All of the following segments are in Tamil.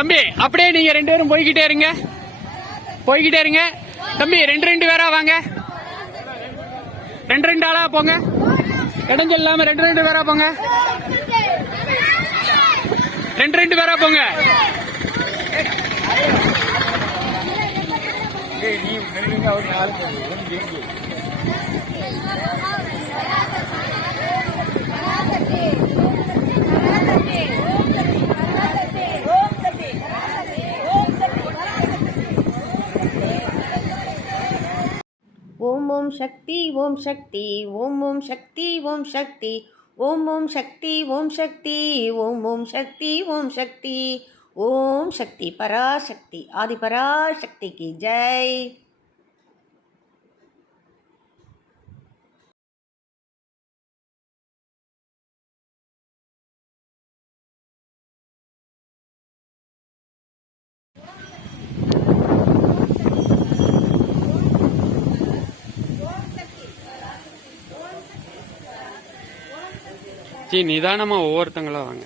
தம்பி அப்படியே நீங்க 2 பேரும் போய்கிட்டே இருங்க தம்பி 2 பேரா வாங்க 2 ஆளா போங்க இடைஞ்சல் இல்லாம 2 பேரா போங்க 2 பேரா போங்க ஓம் ஓம் சக்தி ஓம் சக்தி ஓம் ஓம் சக்தி ஓம் சக்தி ஓம் ஓம் சக்தி ஓம் சக்தி ஓம் ஓம் சக்தி ஓம் சக்தி ஓம் சக்தி பராசக்தி ஆதி பராசக்திக்கு ஜெய். நிதானமா ஒவ்வொருத்தங்களா வாங்க.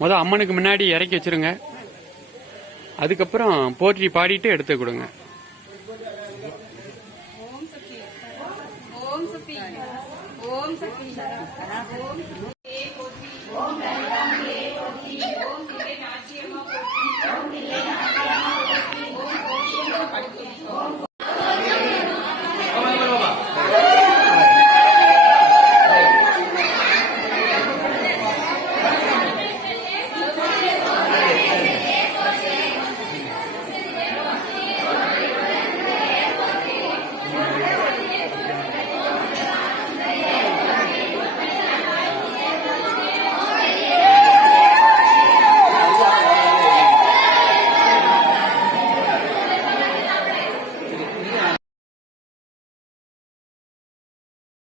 முதல் அம்மனுக்கு முன்னாடி இறக்கி வச்சிருங்க. அதுக்கப்புறம் போற்றி பாடிட்டு எடுத்து கொடுங்க. ஓம் சக்தி ஓம் சக்தி ஓம் சக்தி